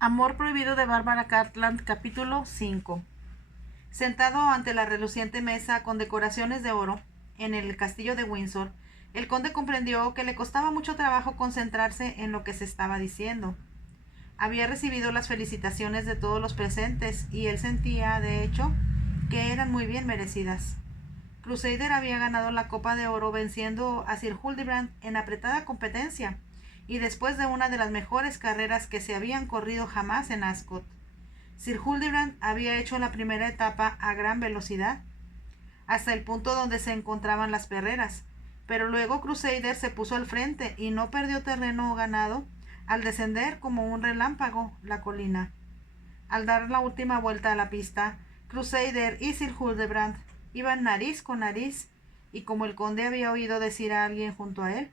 Amor prohibido de Bárbara Cartland, capítulo 5. Sentado ante la reluciente mesa con decoraciones de oro en el castillo de Windsor, el conde comprendió que le costaba mucho trabajo concentrarse en lo que se estaba diciendo. Había recibido las felicitaciones de todos los presentes y él sentía, de hecho, que eran muy bien merecidas. Crusader había ganado la Copa de Oro venciendo a Sir Hildebrand en apretada competencia y después de una de las mejores carreras que se habían corrido jamás en Ascot. Sir Hildebrand había hecho la primera etapa a gran velocidad, hasta el punto donde se encontraban las perreras, pero luego Crusader se puso al frente y no perdió terreno ganado al descender como un relámpago la colina. Al dar la última vuelta a la pista, Crusader y Sir Hildebrand iban nariz con nariz, y como el conde había oído decir a alguien junto a él,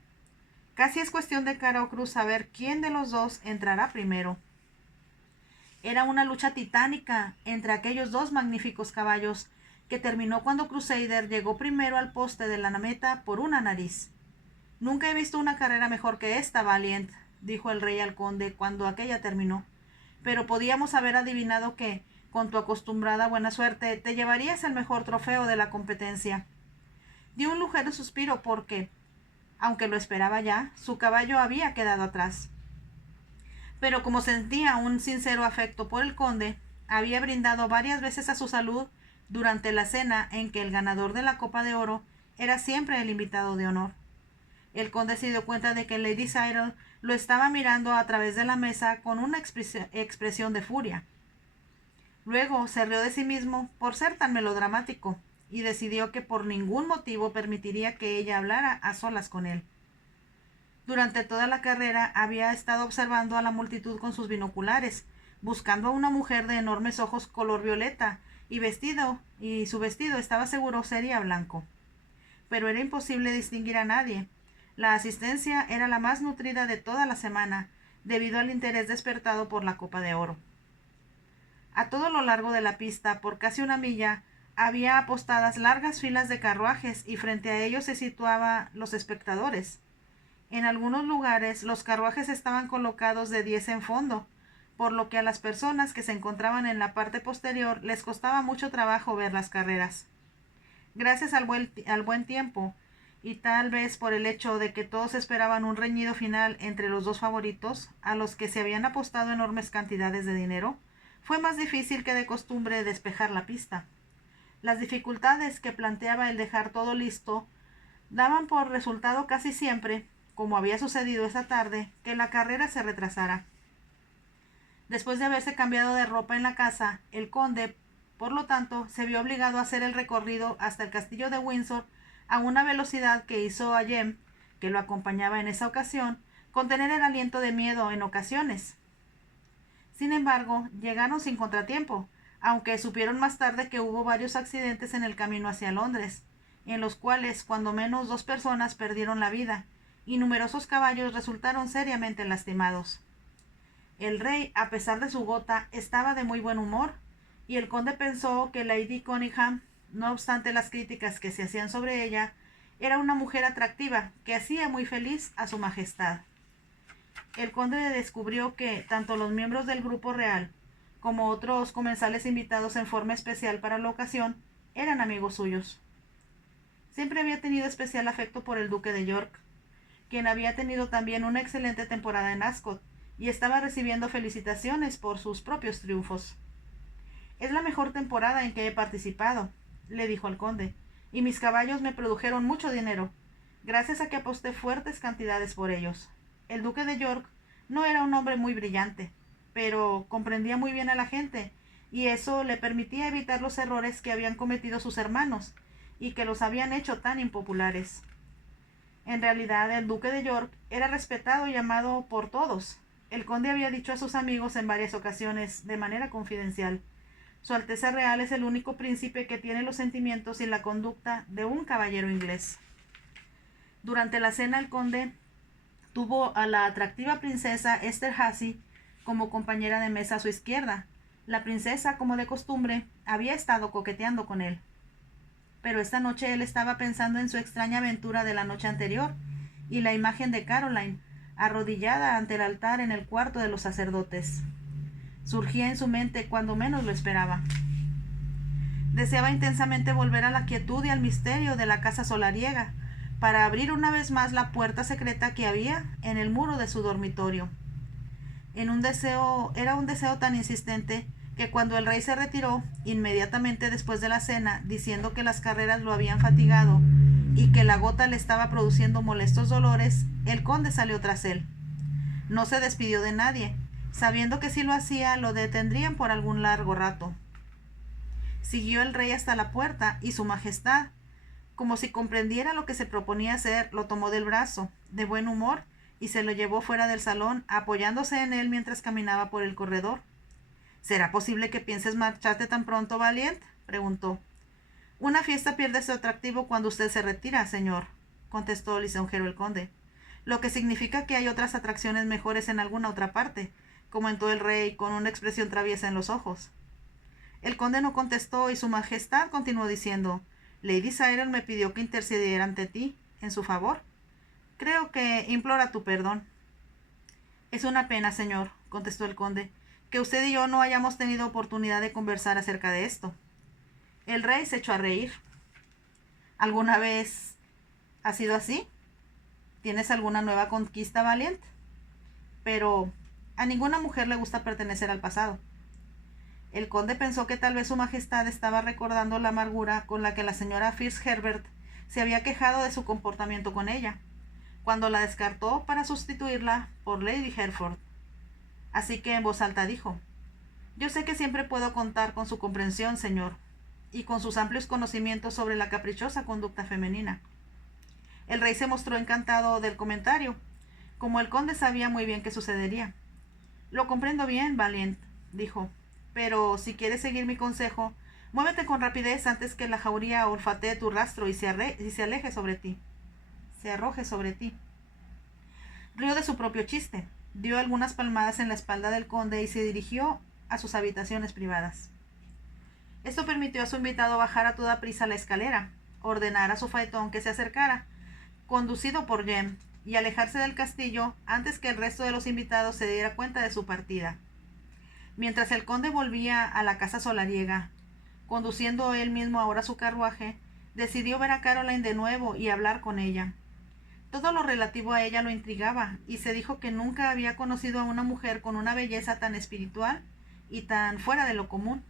casi es cuestión de cara o cruz saber quién de los dos entrará primero. Era una lucha titánica entre aquellos dos magníficos caballos, que terminó cuando Crusader llegó primero al poste de la meta por una nariz. Nunca he visto una carrera mejor que esta, Valiant, dijo el rey al conde cuando aquella terminó, pero podíamos haber adivinado que, con tu acostumbrada buena suerte, te llevarías el mejor trofeo de la competencia. Dio un ligero suspiro porque, aunque lo esperaba ya, su caballo había quedado atrás. Pero como sentía un sincero afecto por el conde, había brindado varias veces a su salud durante la cena en que el ganador de la Copa de Oro era siempre el invitado de honor. El conde se dio cuenta de que Lady Cyril lo estaba mirando a través de la mesa con una expresión de furia. Luego se rió de sí mismo por ser tan melodramático y decidió que por ningún motivo permitiría que ella hablara a solas con él. Durante toda la carrera había estado observando a la multitud con sus binoculares, buscando a una mujer de enormes ojos color violeta y su vestido estaba seguro sería blanco. Pero era imposible distinguir a nadie. La asistencia era la más nutrida de toda la semana, debido al interés despertado por la Copa de Oro. A todo lo largo de la pista, por casi una milla, había apostadas largas filas de carruajes y frente a ellos se situaban los espectadores. En algunos lugares los carruajes estaban colocados de 10 en fondo, por lo que a las personas que se encontraban en la parte posterior les costaba mucho trabajo ver las carreras. Gracias al buen tiempo, y tal vez por el hecho de que todos esperaban un reñido final entre los dos favoritos, a los que se habían apostado enormes cantidades de dinero, fue más difícil que de costumbre despejar la pista. Las dificultades que planteaba el dejar todo listo daban por resultado casi siempre, como había sucedido esa tarde, que la carrera se retrasara. Después de haberse cambiado de ropa en la casa, el conde, por lo tanto, se vio obligado a hacer el recorrido hasta el castillo de Windsor a una velocidad que hizo a Jem, que lo acompañaba en esa ocasión, contener el aliento de miedo en ocasiones. Sin embargo, llegaron sin contratiempo, aunque supieron más tarde que hubo varios accidentes en el camino hacia Londres, en los cuales cuando menos 2 personas perdieron la vida, y numerosos caballos resultaron seriamente lastimados. El rey, a pesar de su gota, estaba de muy buen humor, y el conde pensó que Lady Conyngham, no obstante las críticas que se hacían sobre ella, era una mujer atractiva que hacía muy feliz a su majestad. El conde descubrió que tanto los miembros del grupo real como otros comensales invitados en forma especial para la ocasión eran amigos suyos. Siempre había tenido especial afecto por el duque de York, quien había tenido también una excelente temporada en Ascot y estaba recibiendo felicitaciones por sus propios triunfos. Es la mejor temporada en que he participado, le dijo al conde, y mis caballos me produjeron mucho dinero, gracias a que aposté fuertes cantidades por ellos. El duque de York no era un hombre muy brillante, pero comprendía muy bien a la gente, y eso le permitía evitar los errores que habían cometido sus hermanos, y que los habían hecho tan impopulares. En realidad, el duque de York era respetado y amado por todos. El conde había dicho a sus amigos en varias ocasiones, de manera confidencial, Su Alteza Real es el único príncipe que tiene los sentimientos y la conducta de un caballero inglés. Durante la cena el conde tuvo a la atractiva princesa Esterhazy como compañera de mesa a su izquierda. La princesa, como de costumbre, había estado coqueteando con él. Pero esta noche él estaba pensando en su extraña aventura de la noche anterior y la imagen de Caroline, arrodillada ante el altar en el cuarto de los sacerdotes. surgía en su mente cuando menos lo esperaba. Deseaba intensamente volver a la quietud y al misterio de la casa solariega, para abrir una vez más la puerta secreta que había en el muro de su dormitorio. Era un deseo tan insistente que cuando el rey se retiró, inmediatamente después de la cena, diciendo que las carreras lo habían fatigado y que la gota le estaba produciendo molestos dolores, el conde salió tras él. No se despidió de nadie, sabiendo que si lo hacía lo detendrían por algún largo rato. Siguió el rey hasta la puerta y su majestad, como si comprendiera lo que se proponía hacer, lo tomó del brazo, de buen humor, y se lo llevó fuera del salón, apoyándose en él mientras caminaba por el corredor. ¿Será posible que pienses marcharte tan pronto, Valiente?, preguntó. Una fiesta pierde su atractivo cuando usted se retira, señor, contestó lisonjero el conde, lo que significa que hay otras atracciones mejores en alguna otra parte, comentó el rey con una expresión traviesa en los ojos. El conde no contestó y su majestad continuó diciendo: Lady Cyril me pidió que intercediera ante ti, en su favor. Creo que implora tu perdón. Es una pena, señor, contestó el conde, que usted y yo no hayamos tenido oportunidad de conversar acerca de esto. El rey se echó a reír. ¿Alguna vez ha sido así? ¿Tienes alguna nueva conquista, Valiente? Pero a ninguna mujer le gusta pertenecer al pasado. El conde pensó que tal vez su majestad estaba recordando la amargura con la que la señora Fitzherbert se había quejado de su comportamiento con ella, cuando la descartó para sustituirla por Lady Hereford. Así que en voz alta dijo: Yo sé que siempre puedo contar con su comprensión, señor, y con sus amplios conocimientos sobre la caprichosa conducta femenina. El rey se mostró encantado del comentario, como el conde sabía muy bien qué sucedería. Lo comprendo bien, Valiente, dijo, pero si quieres seguir mi consejo, muévete con rapidez antes que la jauría olfatee tu rastro y se aleje sobre ti. Se arroje sobre ti. Rió de su propio chiste, dio algunas palmadas en la espalda del conde y se dirigió a sus habitaciones privadas. Esto permitió a su invitado bajar a toda prisa la escalera, ordenar a su faetón que se acercara, conducido por Jem, y alejarse del castillo antes que el resto de los invitados se diera cuenta de su partida. Mientras el conde volvía a la casa solariega, conduciendo él mismo ahora su carruaje, decidió ver a Caroline de nuevo y hablar con ella. Todo lo relativo a ella lo intrigaba, y se dijo que nunca había conocido a una mujer con una belleza tan espiritual y tan fuera de lo común.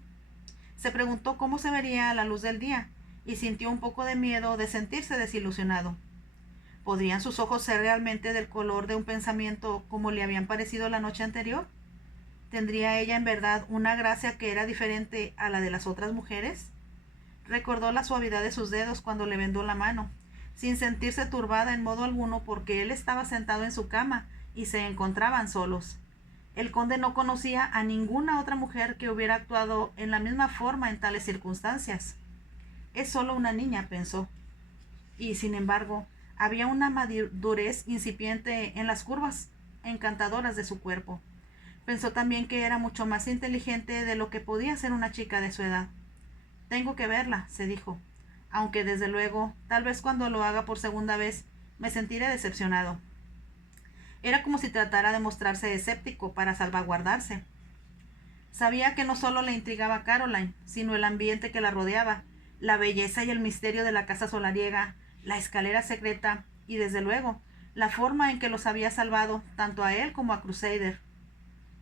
Se preguntó cómo se vería a la luz del día, y sintió un poco de miedo de sentirse desilusionado. ¿Podrían sus ojos ser realmente del color de un pensamiento como le habían parecido la noche anterior? ¿Tendría ella en verdad una gracia que era diferente a la de las otras mujeres? Recordó la suavidad de sus dedos cuando le vendó la mano, sin sentirse turbada en modo alguno porque él estaba sentado en su cama y se encontraban solos. El conde no conocía a ninguna otra mujer que hubiera actuado en la misma forma en tales circunstancias. Es solo una niña, pensó. Y, sin embargo, había una madurez incipiente en las curvas encantadoras de su cuerpo. Pensó también que era mucho más inteligente de lo que podía ser una chica de su edad. Tengo que verla, se dijo, aunque desde luego, tal vez cuando lo haga por segunda vez, me sentiré decepcionado. Era como si tratara de mostrarse escéptico para salvaguardarse. Sabía que no solo le intrigaba Caroline, sino el ambiente que la rodeaba, la belleza y el misterio de la casa solariega, la escalera secreta y, desde luego, la forma en que los había salvado tanto a él como a Crusader.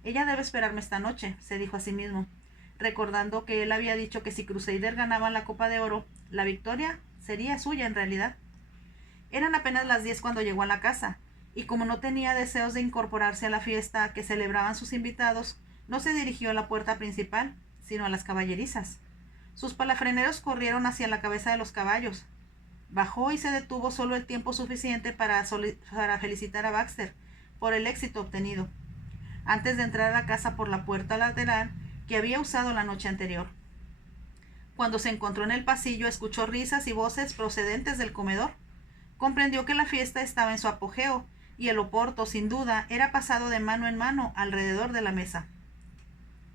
Ella debe esperarme esta noche, se dijo a sí mismo, recordando que él había dicho que si Crusader ganaba la Copa de Oro, la victoria sería suya en realidad. Eran apenas las 10 cuando llegó a la casa, y como no tenía deseos de incorporarse a la fiesta que celebraban sus invitados, no se dirigió a la puerta principal, sino a las caballerizas. Sus palafreneros corrieron hacia la cabeza de los caballos. Bajó y se detuvo solo el tiempo suficiente para felicitar a Baxter por el éxito obtenido, antes de entrar a la casa por la puerta lateral que había usado la noche anterior. Cuando se encontró en el pasillo, escuchó risas y voces procedentes del comedor. Comprendió que la fiesta estaba en su apogeo, y el oporto, sin duda, era pasado de mano en mano alrededor de la mesa.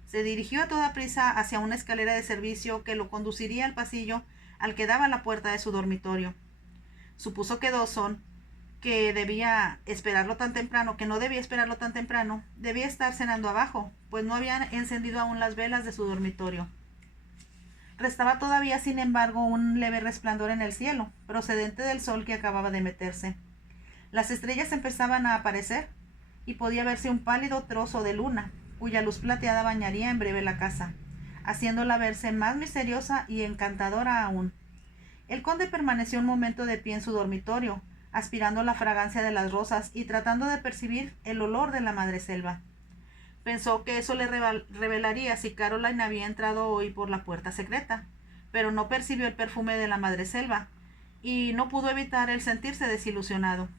Se dirigió a toda prisa hacia una escalera de servicio que lo conduciría al pasillo al que daba la puerta de su dormitorio. Supuso que Dawson que debía esperarlo tan temprano, que no debía esperarlo tan temprano, debía estar cenando abajo, pues no habían encendido aún las velas de su dormitorio. Restaba todavía, sin embargo, un leve resplandor en el cielo, procedente del sol que acababa de meterse. Las estrellas empezaban a aparecer, y podía verse un pálido trozo de luna, cuya luz plateada bañaría en breve la casa, haciéndola verse más misteriosa y encantadora aún. El conde permaneció un momento de pie en su dormitorio, aspirando la fragancia de las rosas y tratando de percibir el olor de la madreselva. Pensó que eso le revelaría si Caroline había entrado hoy por la puerta secreta, pero no percibió el perfume de la madreselva y no pudo evitar el sentirse desilusionado.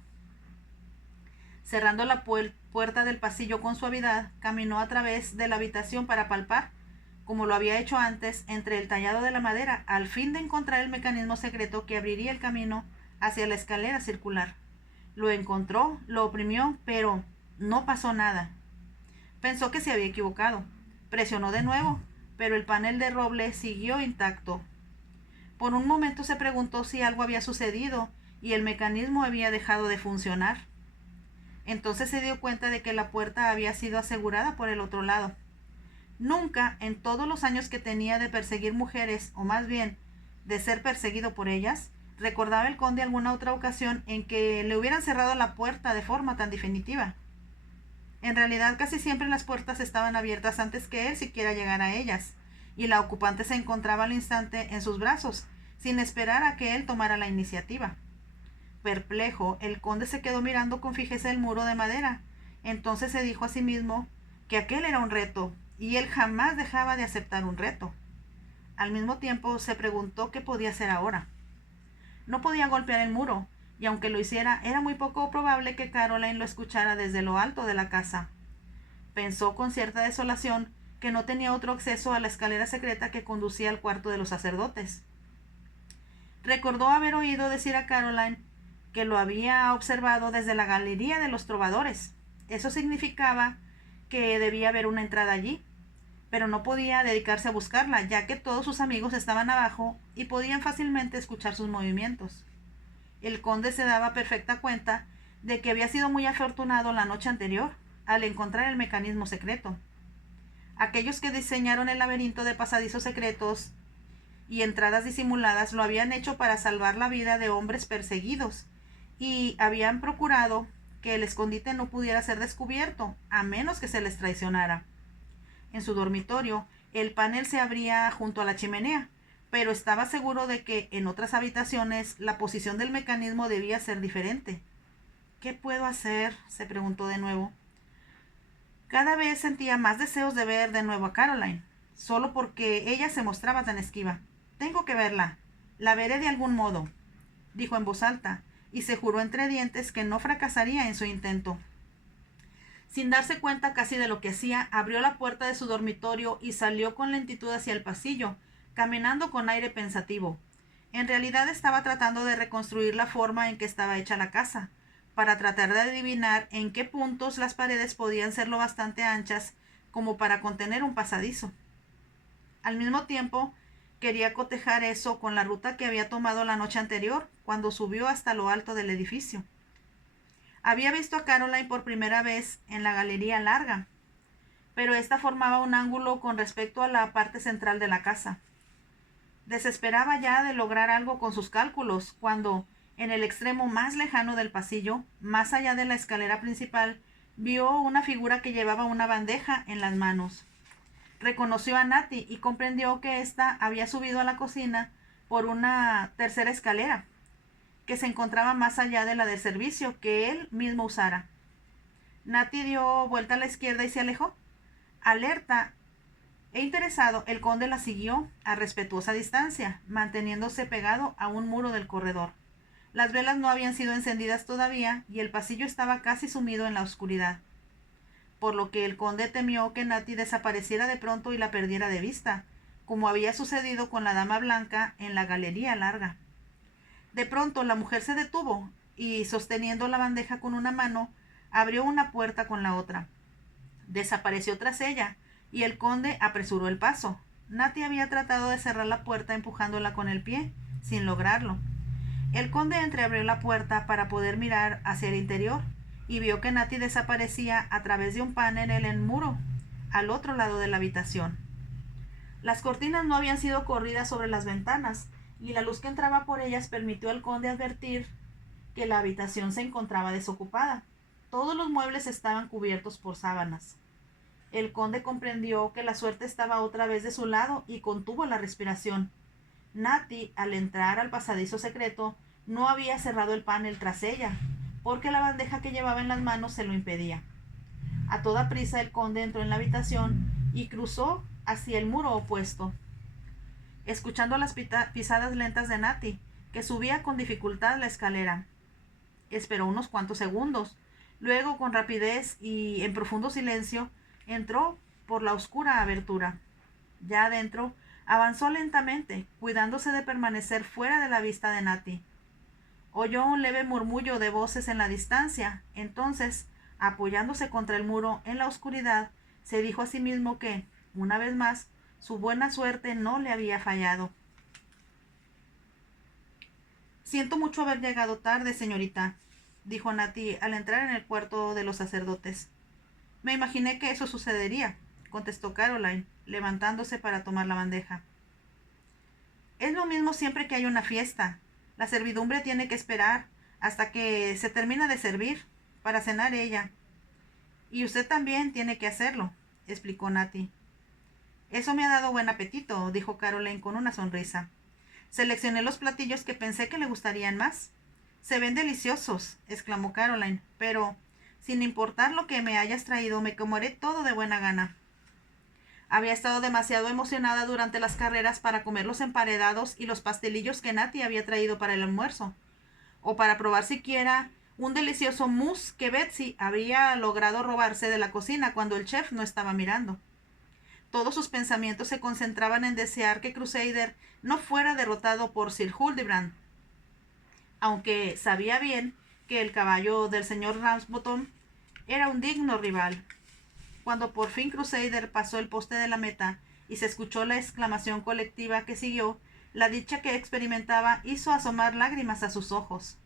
Cerrando la puerta del pasillo con suavidad, caminó a través de la habitación para palpar, como lo había hecho antes, entre el tallado de la madera, al fin de encontrar el mecanismo secreto que abriría el camino hacia la escalera circular. Lo encontró, lo oprimió, pero no pasó nada. Pensó que se había equivocado. Presionó de nuevo, pero el panel de roble siguió intacto. Por un momento se preguntó si algo había sucedido y el mecanismo había dejado de funcionar. Entonces se dio cuenta de que la puerta había sido asegurada por el otro lado. Nunca, en todos los años que tenía de perseguir mujeres, o más bien, de ser perseguido por ellas, recordaba el conde alguna otra ocasión en que le hubieran cerrado la puerta de forma tan definitiva. En realidad, casi siempre las puertas estaban abiertas antes que él siquiera llegara a ellas, y la ocupante se encontraba al instante en sus brazos, sin esperar a que él tomara la iniciativa. Perplejo, el conde se quedó mirando con fijeza el muro de madera. Entonces se dijo a sí mismo que aquel era un reto, y él jamás dejaba de aceptar un reto. Al mismo tiempo se preguntó qué podía hacer ahora. No podía golpear el muro, y aunque lo hiciera, era muy poco probable que Caroline lo escuchara desde lo alto de la casa. Pensó con cierta desolación que no tenía otro acceso a la escalera secreta que conducía al cuarto de los sacerdotes. Recordó haber oído decir a Caroline que lo había observado desde la galería de los trovadores. Eso significaba que debía haber una entrada allí, pero no podía dedicarse a buscarla, ya que todos sus amigos estaban abajo y podían fácilmente escuchar sus movimientos. El conde se daba perfecta cuenta de que había sido muy afortunado la noche anterior al encontrar el mecanismo secreto. Aquellos que diseñaron el laberinto de pasadizos secretos y entradas disimuladas lo habían hecho para salvar la vida de hombres perseguidos, y habían procurado que el escondite no pudiera ser descubierto, a menos que se les traicionara. En su dormitorio, el panel se abría junto a la chimenea, pero estaba seguro de que en otras habitaciones la posición del mecanismo debía ser diferente. ¿Qué puedo hacer?, se preguntó de nuevo. Cada vez sentía más deseos de ver de nuevo a Caroline, solo porque ella se mostraba tan esquiva. Tengo que verla. La veré de algún modo, dijo en voz alta, y se juró entre dientes que no fracasaría en su intento. Sin darse cuenta casi de lo que hacía, abrió la puerta de su dormitorio y salió con lentitud hacia el pasillo, caminando con aire pensativo. En realidad estaba tratando de reconstruir la forma en que estaba hecha la casa, para tratar de adivinar en qué puntos las paredes podían ser lo bastante anchas como para contener un pasadizo. Al mismo tiempo, quería cotejar eso con la ruta que había tomado la noche anterior, cuando subió hasta lo alto del edificio. Había visto a Caroline por primera vez en la galería larga, pero ésta formaba un ángulo con respecto a la parte central de la casa. Desesperaba ya de lograr algo con sus cálculos, cuando, en el extremo más lejano del pasillo, más allá de la escalera principal, vio una figura que llevaba una bandeja en las manos. Reconoció a Natty y comprendió que ésta había subido a la cocina por una tercera escalera, que se encontraba más allá de la del servicio que él mismo usara. Natty dio vuelta a la izquierda y se alejó. Alerta e interesado, el conde la siguió a respetuosa distancia, manteniéndose pegado a un muro del corredor. Las velas no habían sido encendidas todavía y el pasillo estaba casi sumido en la oscuridad, por lo que el conde temió que Natty desapareciera de pronto y la perdiera de vista, como había sucedido con la dama blanca en la galería larga. De pronto la mujer se detuvo y, sosteniendo la bandeja con una mano, abrió una puerta con la otra. Desapareció tras ella y el conde apresuró el paso. Natty había tratado de cerrar la puerta empujándola con el pie, sin lograrlo. El conde entreabrió la puerta para poder mirar hacia el interior y vio que Natty desaparecía a través de un panel en el muro, al otro lado de la habitación. Las cortinas no habían sido corridas sobre las ventanas, y la luz que entraba por ellas permitió al conde advertir que la habitación se encontraba desocupada. Todos los muebles estaban cubiertos por sábanas. El conde comprendió que la suerte estaba otra vez de su lado y contuvo la respiración. Natty, al entrar al pasadizo secreto, no había cerrado el panel tras ella, porque la bandeja que llevaba en las manos se lo impedía. A toda prisa el conde entró en la habitación y cruzó hacia el muro opuesto, escuchando las pisadas lentas de Natty, que subía con dificultad la escalera. Esperó unos cuantos segundos. Luego, con rapidez y en profundo silencio, entró por la oscura abertura. Ya adentro, avanzó lentamente, cuidándose de permanecer fuera de la vista de Natty. Oyó un leve murmullo de voces en la distancia. Entonces, apoyándose contra el muro en la oscuridad, se dijo a sí mismo que, una vez más, su buena suerte no le había fallado. Siento mucho haber llegado tarde, señorita, dijo Natty al entrar en el cuarto de los sacerdotes. Me imaginé que eso sucedería, contestó Caroline, levantándose para tomar la bandeja. Es lo mismo siempre que hay una fiesta. La servidumbre tiene que esperar hasta que se termina de servir, para cenar ella. Y usted también tiene que hacerlo, explicó Natty. Eso me ha dado buen apetito, dijo Caroline con una sonrisa. Seleccioné los platillos que pensé que le gustarían más. Se ven deliciosos, exclamó Caroline, pero, sin importar lo que me hayas traído, me comeré todo de buena gana. Había estado demasiado emocionada durante las carreras para comer los emparedados y los pastelillos que Natty había traído para el almuerzo, o para probar siquiera un delicioso mousse que Betsy había logrado robarse de la cocina cuando el chef no estaba mirando. Todos sus pensamientos se concentraban en desear que Crusader no fuera derrotado por Sir Hildebrand, aunque sabía bien que el caballo del señor Ramsbottom era un digno rival. Cuando por fin Crusader pasó el poste de la meta y se escuchó la exclamación colectiva que siguió, la dicha que experimentaba hizo asomar lágrimas a sus ojos.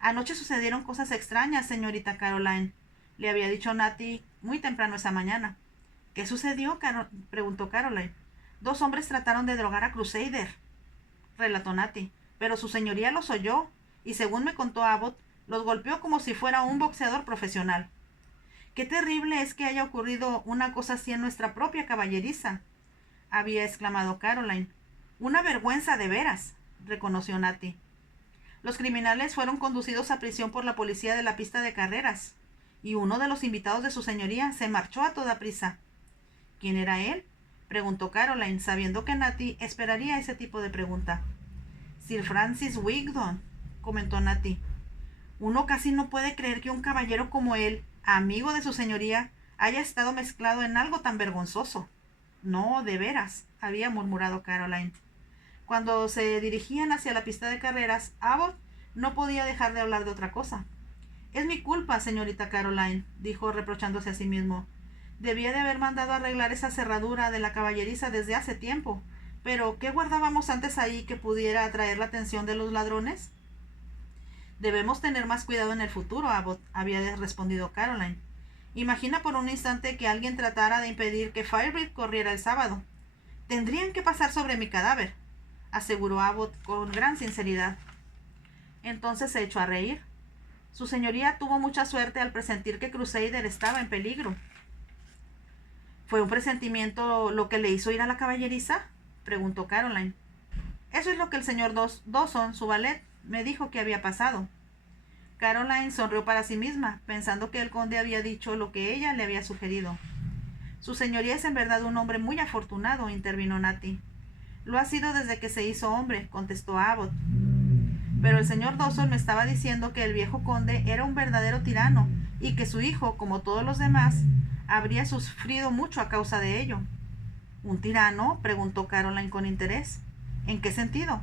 Anoche sucedieron cosas extrañas, señorita Caroline, le había dicho Natty muy temprano esa mañana. ¿Qué sucedió? Preguntó Caroline. 2 hombres trataron de drogar a Crusader, relató Natty, pero su señoría los oyó y, según me contó Abbott, los golpeó como si fuera un boxeador profesional. ¡Qué terrible es que haya ocurrido una cosa así en nuestra propia caballeriza!, había exclamado Caroline. Una vergüenza de veras, reconoció Natty. Los criminales fueron conducidos a prisión por la policía de la pista de carreras, y uno de los invitados de su señoría se marchó a toda prisa. ¿Quién era él?, preguntó Caroline, sabiendo que Natty esperaría ese tipo de pregunta. Sir Francis Wigton, comentó Natty. Uno casi no puede creer que un caballero como él, amigo de su señoría, haya estado mezclado en algo tan vergonzoso. No, de veras, había murmurado Caroline. Cuando se dirigían hacia la pista de carreras, Abbott no podía dejar de hablar de otra cosa. Es mi culpa, señorita Caroline, dijo reprochándose a sí mismo. Debía de haber mandado arreglar esa cerradura de la caballeriza desde hace tiempo. Pero, ¿qué guardábamos antes ahí que pudiera atraer la atención de los ladrones? Debemos tener más cuidado en el futuro, Abbott, había respondido Caroline. Imagina por un instante que alguien tratara de impedir que Firebird corriera el sábado. Tendrían que pasar sobre mi cadáver, aseguró Abbott con gran sinceridad. Entonces se echó a reír. Su señoría tuvo mucha suerte al presentir que Crusader estaba en peligro. ¿Fue un presentimiento lo que le hizo ir a la caballeriza?, preguntó Caroline. Eso es lo que el señor Dawson, su valet, me dijo que había pasado. Caroline sonrió para sí misma, pensando que el conde había dicho lo que ella le había sugerido. Su señoría es en verdad un hombre muy afortunado, intervino Natty. Lo ha sido desde que se hizo hombre, contestó Abbott. Pero el señor Dawson me estaba diciendo que el viejo conde era un verdadero tirano y que su hijo, como todos los demás, habría sufrido mucho a causa de ello. ¿Un tirano?, preguntó Caroline con interés. ¿En qué sentido?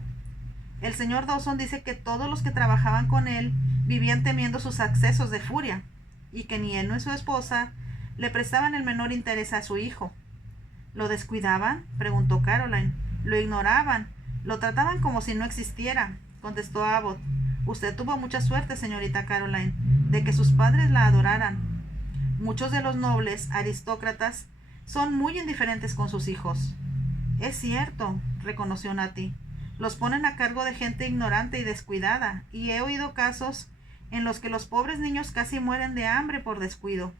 El señor Dawson dice que todos los que trabajaban con él vivían temiendo sus accesos de furia, y que ni él ni su esposa le prestaban el menor interés a su hijo. ¿Lo descuidaban?, preguntó Caroline. Lo ignoraban, lo trataban como si no existiera. contestó Abbot. Usted tuvo mucha suerte, señorita Caroline, de que sus padres la adoraran. Muchos de los nobles aristócratas son muy indiferentes con sus hijos. Es cierto, reconoció Natty. Los ponen a cargo de gente ignorante y descuidada, y he oído casos en los que los pobres niños casi mueren de hambre por descuido.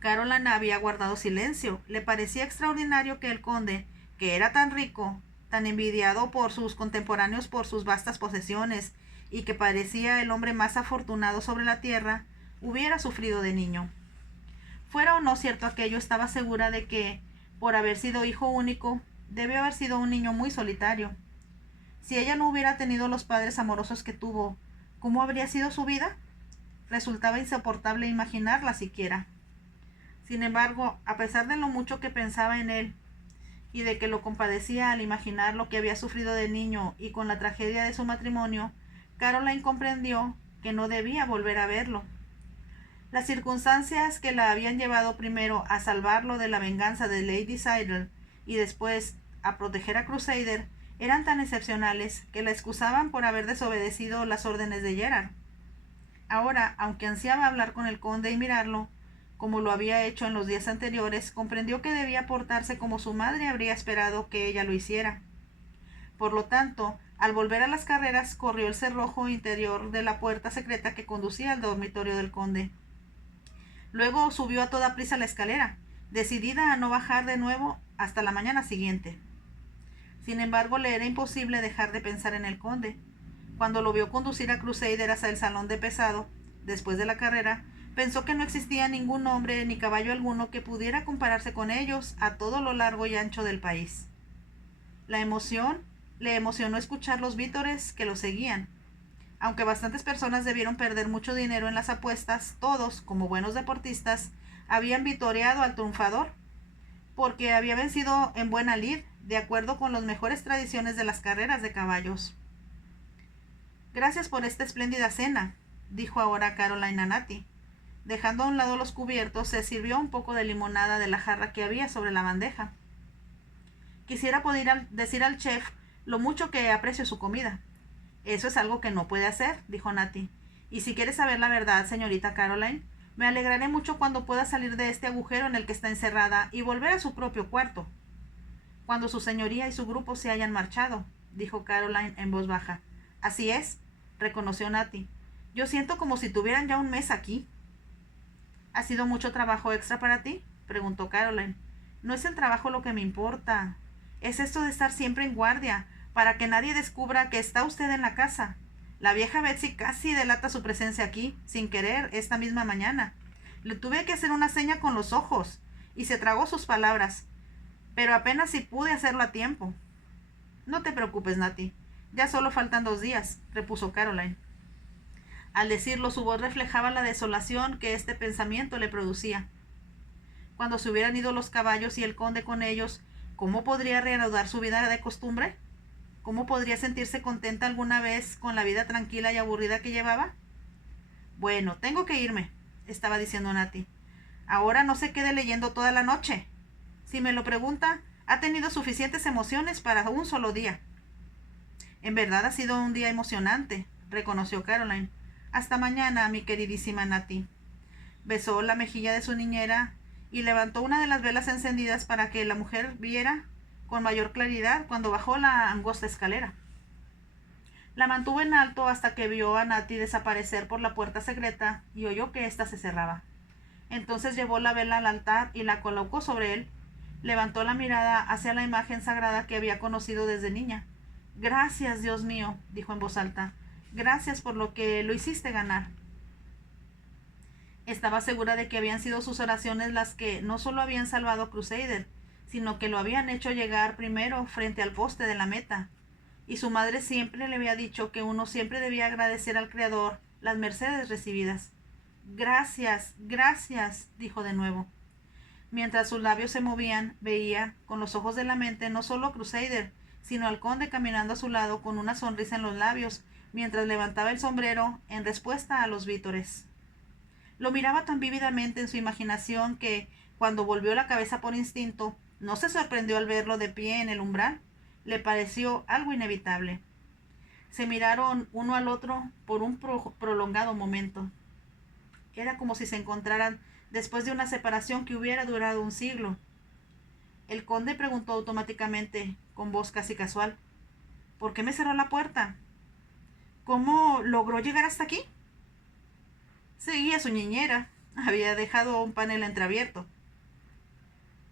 Caroline había guardado silencio. Le parecía extraordinario que el conde, que era tan rico, tan envidiado por sus contemporáneos por sus vastas posesiones, y que parecía el hombre más afortunado sobre la tierra, hubiera sufrido de niño. Fuera o no cierto aquello, estaba segura de que, por haber sido hijo único, debió haber sido un niño muy solitario. Si ella no hubiera tenido los padres amorosos que tuvo, ¿cómo habría sido su vida? Resultaba insoportable imaginarla siquiera. Sin embargo, a pesar de lo mucho que pensaba en él, y de que lo compadecía al imaginar lo que había sufrido de niño y con la tragedia de su matrimonio, Caroline comprendió que no debía volver a verlo. Las circunstancias que la habían llevado primero a salvarlo de la venganza de Lady Sidle y después a proteger a Crusader eran tan excepcionales que la excusaban por haber desobedecido las órdenes de Gerard. Ahora, aunque ansiaba hablar con el conde y mirarlo, como lo había hecho en los días anteriores, comprendió que debía portarse como su madre habría esperado que ella lo hiciera. Por lo tanto, al volver a las carreras, corrió el cerrojo interior de la puerta secreta que conducía al dormitorio del conde. Luego subió a toda prisa la escalera, decidida a no bajar de nuevo hasta la mañana siguiente. Sin embargo, le era imposible dejar de pensar en el conde. Cuando lo vio conducir a Crusader hasta el salón de pesado, después de la carrera, pensó que no existía ningún hombre ni caballo alguno que pudiera compararse con ellos a todo lo largo y ancho del país. Le emocionó escuchar los vítores que lo seguían. Aunque bastantes personas debieron perder mucho dinero en las apuestas, todos, como buenos deportistas, habían vitoreado al triunfador, porque había vencido en buena lid, de acuerdo con las mejores tradiciones de las carreras de caballos. Gracias por esta espléndida cena, dijo ahora Caroline a Natty. Dejando a un lado los cubiertos, se sirvió un poco de limonada de la jarra que había sobre la bandeja. Quisiera poder decir al chef lo mucho que aprecio su comida. Eso es algo que no puede hacer, dijo Natty. Y si quiere saber la verdad, señorita Caroline, me alegraré mucho cuando pueda salir de este agujero en el que está encerrada y volver a su propio cuarto. Cuando su señoría y su grupo se hayan marchado, dijo Caroline en voz baja. Así es, reconoció Natty. Yo siento como si tuvieran ya un mes aquí. ¿Ha sido mucho trabajo extra para ti?, preguntó Caroline. No es el trabajo lo que me importa. Es esto de estar siempre en guardia, para que nadie descubra que está usted en la casa. La vieja Betsy casi delata su presencia aquí, sin querer, esta misma mañana. Le tuve que hacer una seña con los ojos, y se tragó sus palabras, pero apenas si pude hacerlo a tiempo. No te preocupes, Natty. Ya solo faltan 2 días, repuso Caroline. Al decirlo, su voz reflejaba la desolación que este pensamiento le producía. Cuando se hubieran ido los caballos y el conde con ellos, ¿cómo podría reanudar su vida de costumbre? ¿Cómo podría sentirse contenta alguna vez con la vida tranquila y aburrida que llevaba? Bueno, tengo que irme, estaba diciendo Natty. Ahora no se quede leyendo toda la noche. Si me lo pregunta, ha tenido suficientes emociones para un solo día. En verdad ha sido un día emocionante, reconoció Caroline. Hasta mañana, mi queridísima Natty. Besó la mejilla de su niñera y levantó una de las velas encendidas para que la mujer viera con mayor claridad cuando bajó la angosta escalera. La mantuvo en alto hasta que vio a Natty desaparecer por la puerta secreta y oyó que ésta se cerraba. Entonces llevó la vela al altar y la colocó sobre él. Levantó la mirada hacia la imagen sagrada que había conocido desde niña. Gracias, Dios mío, dijo en voz alta. Gracias por lo que lo hiciste ganar. Estaba segura de que habían sido sus oraciones las que no solo habían salvado a Crusader, sino que lo habían hecho llegar primero frente al poste de la meta. Y su madre siempre le había dicho que uno siempre debía agradecer al Creador las mercedes recibidas. Gracias, gracias, dijo de nuevo. Mientras sus labios se movían, veía, con los ojos de la mente, no solo a Crusader, sino al conde caminando a su lado con una sonrisa en los labios, mientras levantaba el sombrero en respuesta a los vítores. Lo miraba tan vívidamente en su imaginación que, cuando volvió la cabeza por instinto, no se sorprendió al verlo de pie en el umbral. Le pareció algo inevitable. Se miraron uno al otro por un prolongado momento. Era como si se encontraran después de una separación que hubiera durado un siglo. El conde preguntó automáticamente, con voz casi casual: ¿por qué me cerró la puerta? ¿Cómo logró llegar hasta aquí? Seguía su niñera. Había dejado un panel entreabierto.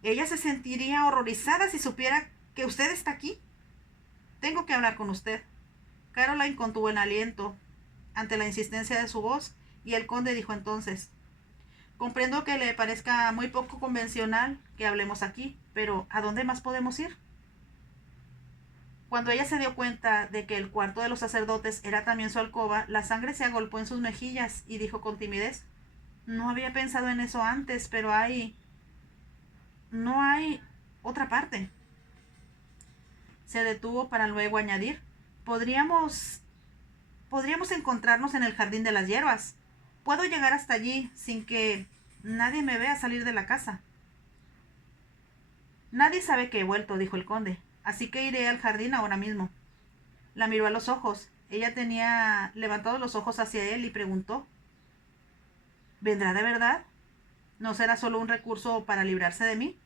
Ella se sentiría horrorizada si supiera que usted está aquí. Tengo que hablar con usted. Caroline contuvo el aliento ante la insistencia de su voz, y el conde dijo entonces: comprendo que le parezca muy poco convencional que hablemos aquí, pero ¿a dónde más podemos ir? Cuando ella se dio cuenta de que el cuarto de los sacerdotes era también su alcoba, la sangre se agolpó en sus mejillas y dijo con timidez: no había pensado en eso antes, pero no hay otra parte. Se detuvo para luego añadir: Podríamos encontrarnos en el jardín de las hierbas. Puedo llegar hasta allí sin que nadie me vea salir de la casa. Nadie sabe que he vuelto, dijo el conde, así que iré al jardín ahora mismo. La miró a los ojos. Ella tenía levantados los ojos hacia él y preguntó: ¿vendrá de verdad? ¿No será solo un recurso para librarse de mí?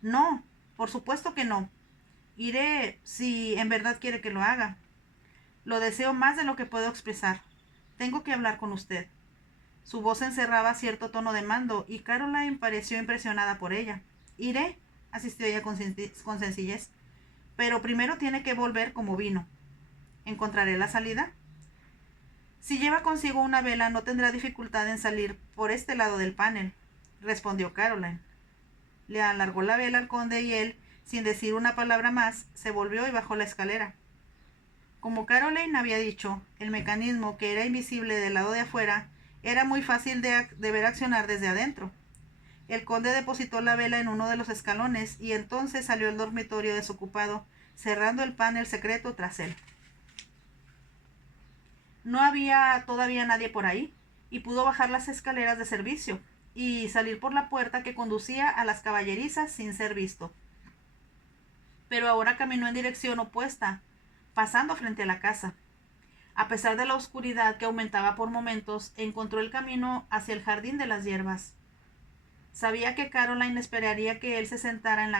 No, por supuesto que no. Iré si en verdad quiere que lo haga. Lo deseo más de lo que puedo expresar. Tengo que hablar con usted. Su voz encerraba cierto tono de mando, y Caroline pareció impresionada por ella. Iré, asistió ella con sencillez, pero primero tiene que volver como vino. ¿Encontraré la salida? Si lleva consigo una vela, no tendrá dificultad en salir por este lado del panel, respondió Caroline. Le alargó la vela al conde y él, sin decir una palabra más, se volvió y bajó la escalera. Como Caroline había dicho, el mecanismo, que era invisible del lado de afuera, era muy fácil de ver accionar desde adentro. El conde depositó la vela en uno de los escalones y entonces salió al dormitorio desocupado, cerrando el panel secreto tras él. No había todavía nadie por ahí, y pudo bajar las escaleras de servicio y salir por la puerta que conducía a las caballerizas sin ser visto. Pero ahora caminó en dirección opuesta, pasando frente a la casa. A pesar de la oscuridad que aumentaba por momentos, encontró el camino hacia el jardín de las hierbas. Sabía que Caroline esperaría que él se sentara en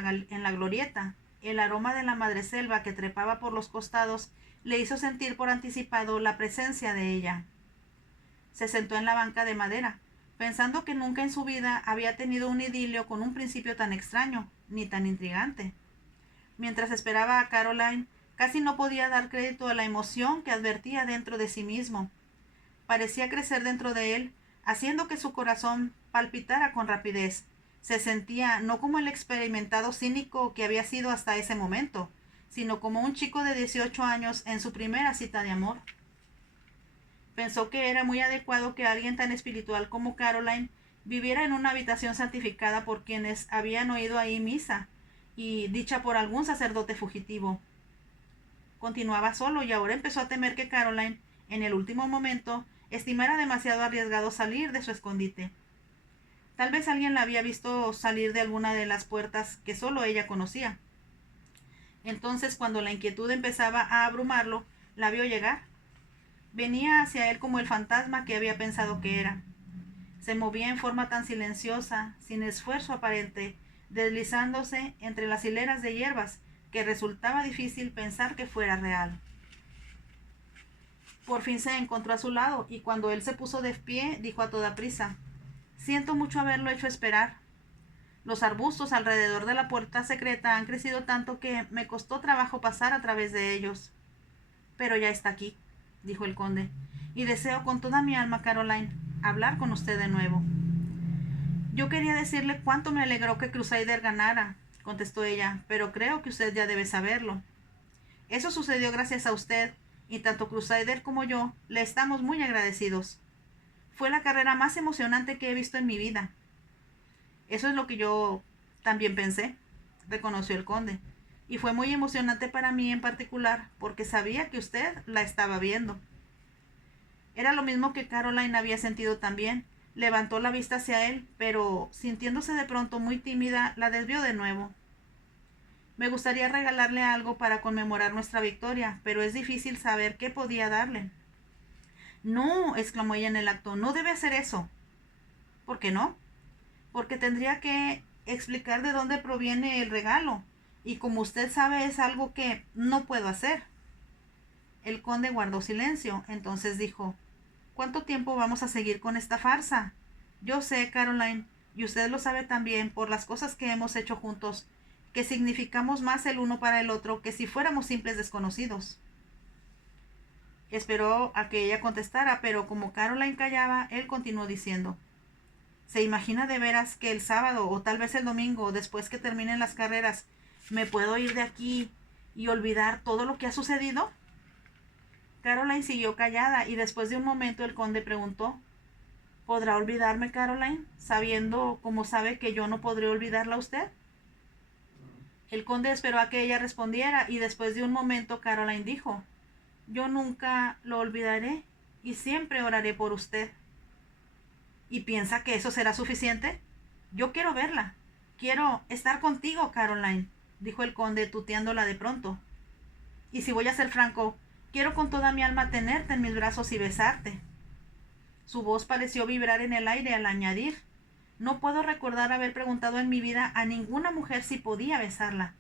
la glorieta. El aroma de la madreselva que trepaba por los costados le hizo sentir por anticipado la presencia de ella. Se sentó en la banca de madera, pensando que nunca en su vida había tenido un idilio con un principio tan extraño, ni tan intrigante. Mientras esperaba a Caroline, casi no podía dar crédito a la emoción que advertía dentro de sí mismo. Parecía crecer dentro de él, haciendo que su corazón palpitara con rapidez. Se sentía no como el experimentado cínico que había sido hasta ese momento, sino como un chico de 18 años en su primera cita de amor. Pensó que era muy adecuado que alguien tan espiritual como Caroline viviera en una habitación santificada por quienes habían oído ahí misa, y dicha por algún sacerdote fugitivo. Continuaba solo y ahora empezó a temer que Caroline, en el último momento, estimara demasiado arriesgado salir de su escondite. Tal vez alguien la había visto salir de alguna de las puertas que solo ella conocía. Entonces, cuando la inquietud empezaba a abrumarlo, la vio llegar. Venía hacia él como el fantasma que había pensado que era. Se movía en forma tan silenciosa, sin esfuerzo aparente, deslizándose entre las hileras de hierbas, que resultaba difícil pensar que fuera real. Por fin se encontró a su lado, y cuando él se puso de pie, dijo a toda prisa: siento mucho haberlo hecho esperar. Los arbustos alrededor de la puerta secreta han crecido tanto que me costó trabajo pasar a través de ellos. Pero ya está aquí, dijo el conde, y deseo con toda mi alma, Caroline, hablar con usted de nuevo. Yo quería decirle cuánto me alegró que Crusader ganara, contestó ella, pero creo que usted ya debe saberlo. Eso sucedió gracias a usted, y tanto Crusader como yo le estamos muy agradecidos. Fue la carrera más emocionante que he visto en mi vida. Eso es lo que yo también pensé, reconoció el conde, y fue muy emocionante para mí en particular, porque sabía que usted la estaba viendo. Era lo mismo que Caroline había sentido también. Levantó la vista hacia él, pero, sintiéndose de pronto muy tímida, la desvió de nuevo. Me gustaría regalarle algo para conmemorar nuestra victoria, pero es difícil saber qué podía darle. No, exclamó ella en el acto, no debe hacer eso. ¿Por qué no? Porque tendría que explicar de dónde proviene el regalo, y como usted sabe es algo que no puedo hacer. El conde guardó silencio, entonces dijo, ¿cuánto tiempo vamos a seguir con esta farsa? Yo sé, Caroline, y usted lo sabe también por las cosas que hemos hecho juntos, que significamos más el uno para el otro que si fuéramos simples desconocidos. Esperó a que ella contestara, pero como Caroline callaba, él continuó diciendo, ¿se imagina de veras que el sábado o tal vez el domingo, después que terminen las carreras, me puedo ir de aquí y olvidar todo lo que ha sucedido? Caroline siguió callada y después de un momento el conde preguntó, ¿podrá olvidarme, Caroline, sabiendo como sabe que yo no podré olvidarla a usted? El conde esperó a que ella respondiera y después de un momento Caroline dijo, yo nunca lo olvidaré y siempre oraré por usted. ¿Y piensa que eso será suficiente? Yo quiero verla. Quiero estar contigo, Caroline, dijo el conde tuteándola de pronto. Y si voy a ser franco, quiero con toda mi alma tenerte en mis brazos y besarte. Su voz pareció vibrar en el aire al añadir, no puedo recordar haber preguntado en mi vida a ninguna mujer si podía besarla.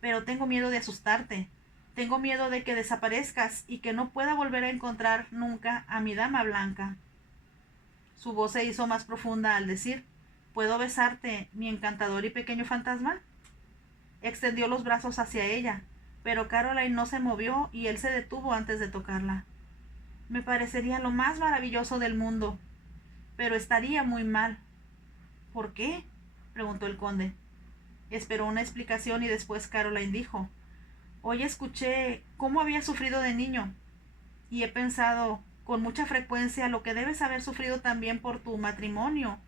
Pero tengo miedo de asustarte. Tengo miedo de que desaparezcas y que no pueda volver a encontrar nunca a mi dama blanca. Su voz se hizo más profunda al decir, ¿puedo besarte, mi encantador y pequeño fantasma? Extendió los brazos hacia ella, pero Caroline no se movió y él se detuvo antes de tocarla. Me parecería lo más maravilloso del mundo, pero estaría muy mal. ¿Por qué? Preguntó el conde. Esperó una explicación y después Caroline dijo, hoy escuché cómo había sufrido de niño y he pensado con mucha frecuencia lo que debes haber sufrido también por tu matrimonio,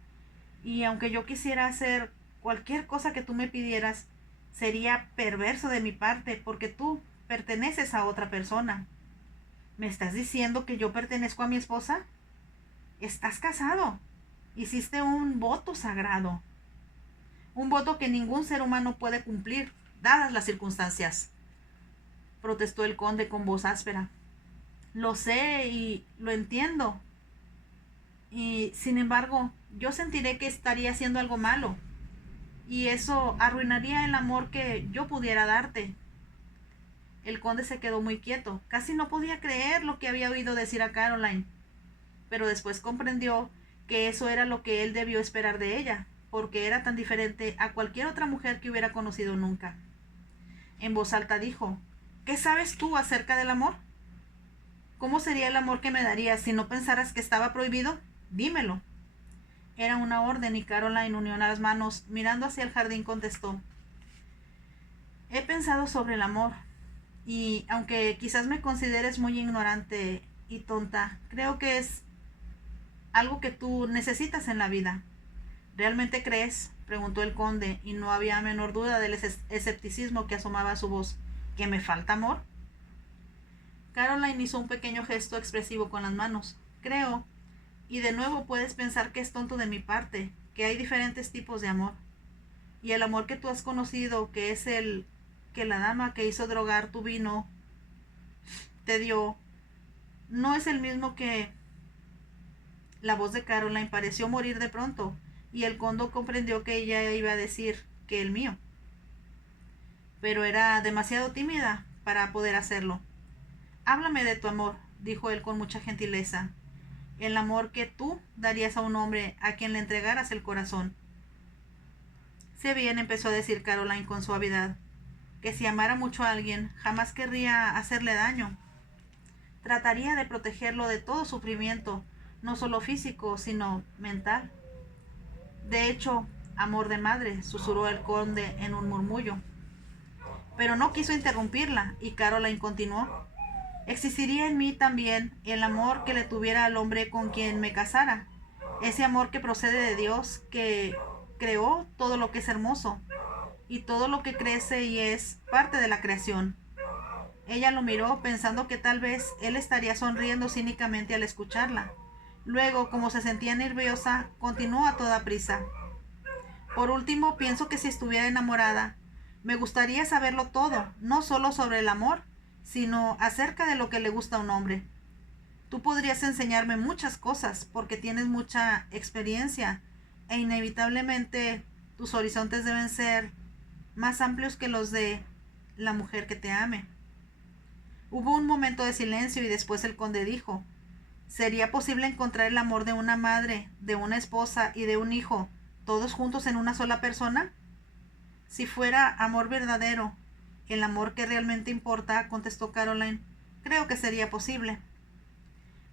y aunque yo quisiera hacer cualquier cosa que tú me pidieras, sería perverso de mi parte porque tú perteneces a otra persona. ¿Me estás diciendo que yo pertenezco a mi esposa? Estás casado. Hiciste un voto sagrado. Un voto que ningún ser humano puede cumplir, dadas las circunstancias, protestó el conde con voz áspera. Lo sé y lo entiendo. Y sin embargo, yo sentiré que estaría haciendo algo malo. Y eso arruinaría el amor que yo pudiera darte. El conde se quedó muy quieto. Casi no podía creer lo que había oído decir a Caroline. Pero después comprendió que eso era lo que él debió esperar de ella, porque era tan diferente a cualquier otra mujer que hubiera conocido nunca. En voz alta dijo, ¿qué sabes tú acerca del amor? ¿Cómo sería el amor que me darías si no pensaras que estaba prohibido? Dímelo. Era una orden y Caroline unió las manos, mirando hacia el jardín contestó, he pensado sobre el amor, y aunque quizás me consideres muy ignorante y tonta, creo que es algo que tú necesitas en la vida. ¿Realmente crees? Preguntó el conde, y no había menor duda del escepticismo que asomaba a su voz. ¿Que me falta amor? Caroline hizo un pequeño gesto expresivo con las manos. Creo, y de nuevo puedes pensar que es tonto de mi parte, que hay diferentes tipos de amor. Y el amor que tú has conocido, que es el que la dama que hizo drogar tu vino te dio, no es el mismo que... La voz de Caroline pareció morir de pronto, y el conde comprendió que ella iba a decir que el mío. Pero era demasiado tímida para poder hacerlo. Háblame de tu amor, dijo él con mucha gentileza. El amor que tú darías a un hombre a quien le entregaras el corazón. Sé bien, empezó a decir Caroline con suavidad, que si amara mucho a alguien, jamás querría hacerle daño. Trataría de protegerlo de todo sufrimiento, no solo físico, sino mental. De hecho, amor de madre, susurró el conde en un murmullo. Pero no quiso interrumpirla, y Caroline continuó. Existiría en mí también el amor que le tuviera al hombre con quien me casara, ese amor que procede de Dios, que creó todo lo que es hermoso, y todo lo que crece y es parte de la creación. Ella lo miró pensando que tal vez él estaría sonriendo cínicamente al escucharla. Luego, como se sentía nerviosa, continuó a toda prisa. Por último, pienso que si estuviera enamorada, Me gustaría saberlo todo, no solo sobre el amor, sino acerca de lo que le gusta a un hombre. Tú podrías enseñarme muchas cosas porque tienes mucha experiencia e inevitablemente tus horizontes deben ser más amplios que los de la mujer que te ame. Hubo un momento de silencio y después el conde dijo: ¿Sería posible encontrar el amor de una madre, de una esposa y de un hijo, todos juntos en una sola persona? Si fuera amor verdadero, el amor que realmente importa, contestó Caroline, creo que sería posible.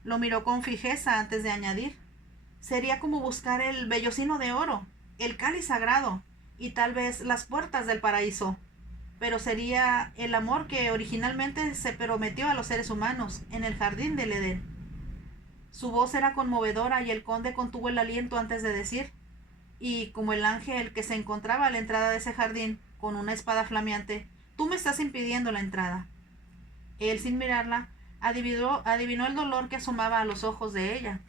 Lo miró con fijeza antes de añadir: sería como buscar el vellocino de oro, el cáliz sagrado y tal vez las puertas del paraíso. Pero sería el amor que originalmente se prometió a los seres humanos en el jardín del Edén. Su voz era conmovedora y el conde contuvo el aliento antes de decir: y como el ángel que se encontraba a la entrada de ese jardín con una espada flameante, tú me estás impidiendo la entrada. Él, sin mirarla, adivinó el dolor que asomaba a los ojos de ella,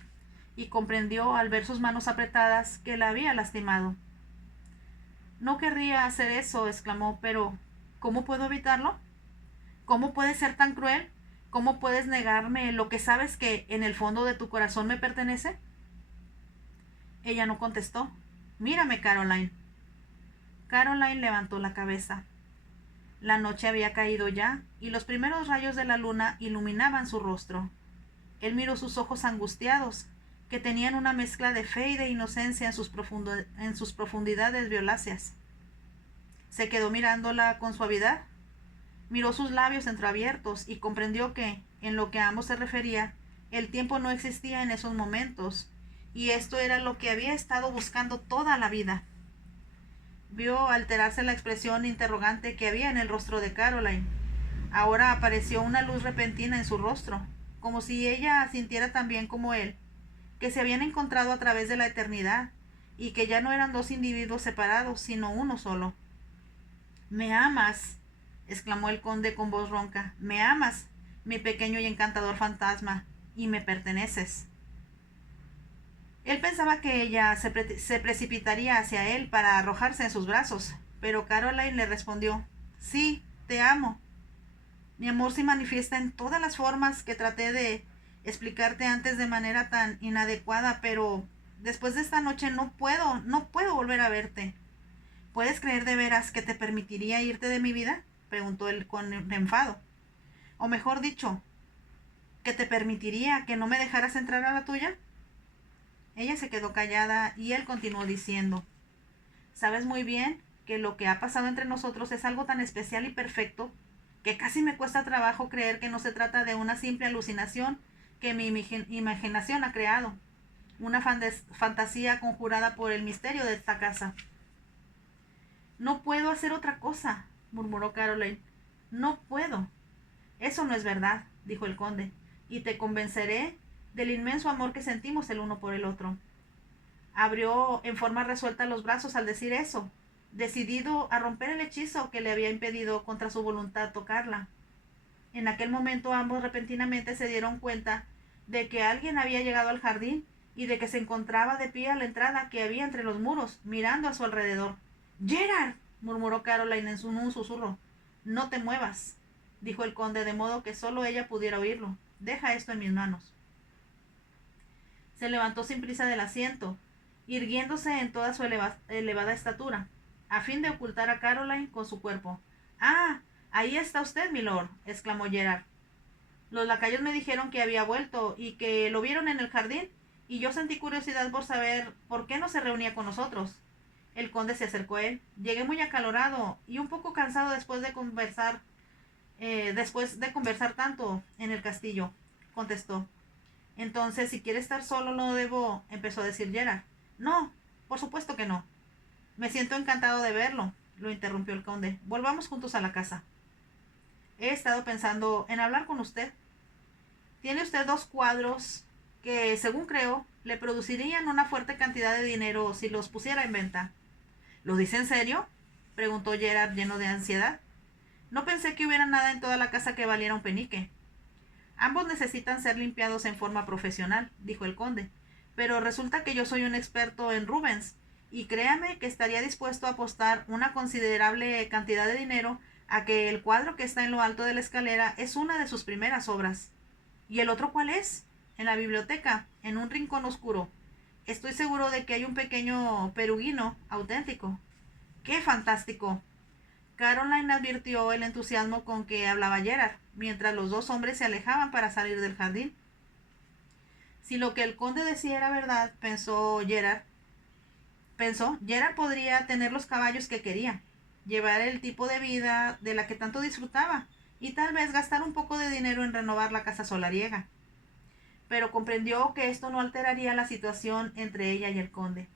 y comprendió al ver sus manos apretadas que la había lastimado. No querría hacer eso, exclamó, pero ¿cómo puedo evitarlo? ¿Cómo puedes ser tan cruel? ¿Cómo puedes negarme lo que sabes que en el fondo de tu corazón me pertenece? Ella no contestó. Mírame, Caroline. Caroline levantó la cabeza. La noche había caído ya, y los primeros rayos de la luna iluminaban su rostro. Él miró sus ojos angustiados, que tenían una mezcla de fe y de inocencia en sus profundidades violáceas. Se quedó mirándola con suavidad. Miró sus labios entreabiertos y comprendió que, en lo que a ambos se refería, el tiempo no existía en esos momentos, y esto era lo que había estado buscando toda la vida. Vio alterarse la expresión interrogante que había en el rostro de Caroline. Ahora apareció una luz repentina en su rostro, como si ella sintiera también como él, que se habían encontrado a través de la eternidad, y que ya no eran dos individuos separados, sino uno solo. «¿Me amas?», exclamó el conde con voz ronca. «¿Me amas, mi pequeño y encantador fantasma? Y me perteneces». Él pensaba que ella se precipitaría hacia él para arrojarse en sus brazos, pero Caroline le respondió: «Sí, te amo. Mi amor se manifiesta en todas las formas que traté de explicarte antes de manera tan inadecuada, pero después de esta noche no puedo volver a verte». «¿Puedes creer de veras que te permitiría irte de mi vida?», preguntó él con enfado. «O mejor dicho, ¿que te permitiría que no me dejaras entrar a la tuya?». Ella se quedó callada y él continuó diciendo: «Sabes muy bien que lo que ha pasado entre nosotros es algo tan especial y perfecto que casi me cuesta trabajo creer que no se trata de una simple alucinación que mi imaginación ha creado, una fantasía conjurada por el misterio de esta casa». «No puedo hacer otra cosa», murmuró Caroline. «No puedo». «Eso no es verdad», dijo el conde, «y te convenceré del inmenso amor que sentimos el uno por el otro». Abrió en forma resuelta los brazos al decir eso, decidido a romper el hechizo que le había impedido contra su voluntad tocarla. En aquel momento ambos repentinamente se dieron cuenta de que alguien había llegado al jardín y de que se encontraba de pie a la entrada que había entre los muros, mirando a su alrededor. «¡Gerard!», murmuró Caroline en un susurro. «No te muevas», dijo el conde de modo que solo ella pudiera oírlo. «Deja esto en mis manos». Se levantó sin prisa del asiento, irguiéndose en toda su elevada estatura, a fin de ocultar a Caroline con su cuerpo. «¡Ah! Ahí está usted, milord», exclamó Gerard. «Los lacayos me dijeron que había vuelto y que lo vieron en el jardín, y yo sentí curiosidad por saber por qué no se reunía con nosotros». El conde se acercó a él. «Llegué muy acalorado y un poco cansado después de conversar tanto en el castillo», contestó. «Entonces, si quiere estar solo, no debo», empezó a decir Gerard. «No, por supuesto que no». «Me siento encantado de verlo», lo interrumpió el conde. «Volvamos juntos a la casa». «He estado pensando en hablar con usted. Tiene usted dos cuadros que, según creo, le producirían una fuerte cantidad de dinero si los pusiera en venta». «¿Lo dice en serio?», preguntó Gerard lleno de ansiedad. «No pensé que hubiera nada en toda la casa que valiera un penique». «Ambos necesitan ser limpiados en forma profesional», dijo el conde, «pero resulta que yo soy un experto en Rubens, y créame que estaría dispuesto a apostar una considerable cantidad de dinero a que el cuadro que está en lo alto de la escalera es una de sus primeras obras. ¿Y el otro cuál es? En la biblioteca, en un rincón oscuro. Estoy seguro de que hay un pequeño peruguino auténtico. ¡Qué fantástico! Caroline advirtió el entusiasmo con que hablaba Gerard, mientras los dos hombres se alejaban para salir del jardín. Si lo que el conde decía era verdad, Gerard podría tener los caballos que quería, llevar el tipo de vida de la que tanto disfrutaba, y tal vez gastar un poco de dinero en renovar la casa solariega. Pero comprendió que esto no alteraría la situación entre ella y el conde.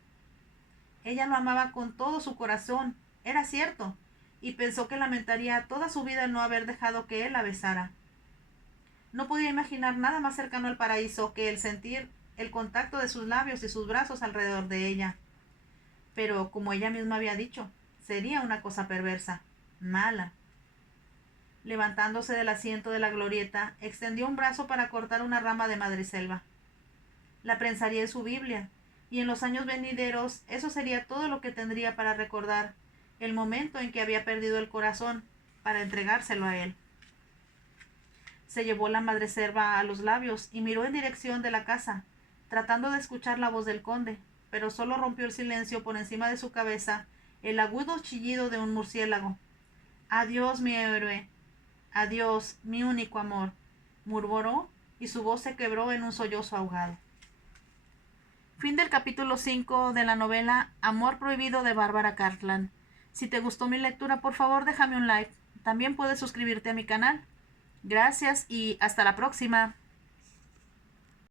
Ella lo amaba con todo su corazón, era cierto, y pensó que lamentaría toda su vida no haber dejado que él la besara. No podía imaginar nada más cercano al paraíso que el sentir el contacto de sus labios y sus brazos alrededor de ella. Pero, como ella misma había dicho, sería una cosa perversa, mala. Levantándose del asiento de la glorieta, extendió un brazo para cortar una rama de madreselva. La prensaría en su Biblia, y en los años venideros eso sería todo lo que tendría para recordar el momento en que había perdido el corazón para entregárselo a él. Se llevó la madreselva a los labios y miró en dirección de la casa, tratando de escuchar la voz del conde, pero solo rompió el silencio por encima de su cabeza el agudo chillido de un murciélago. Adiós, mi héroe. Adiós, mi único amor, murmuró, y su voz se quebró en un sollozo ahogado. Fin del capítulo 5 de la novela Amor prohibido de Bárbara Cartland. Si te gustó mi lectura, por favor déjame un like. También puedes suscribirte a mi canal. Gracias y hasta la próxima.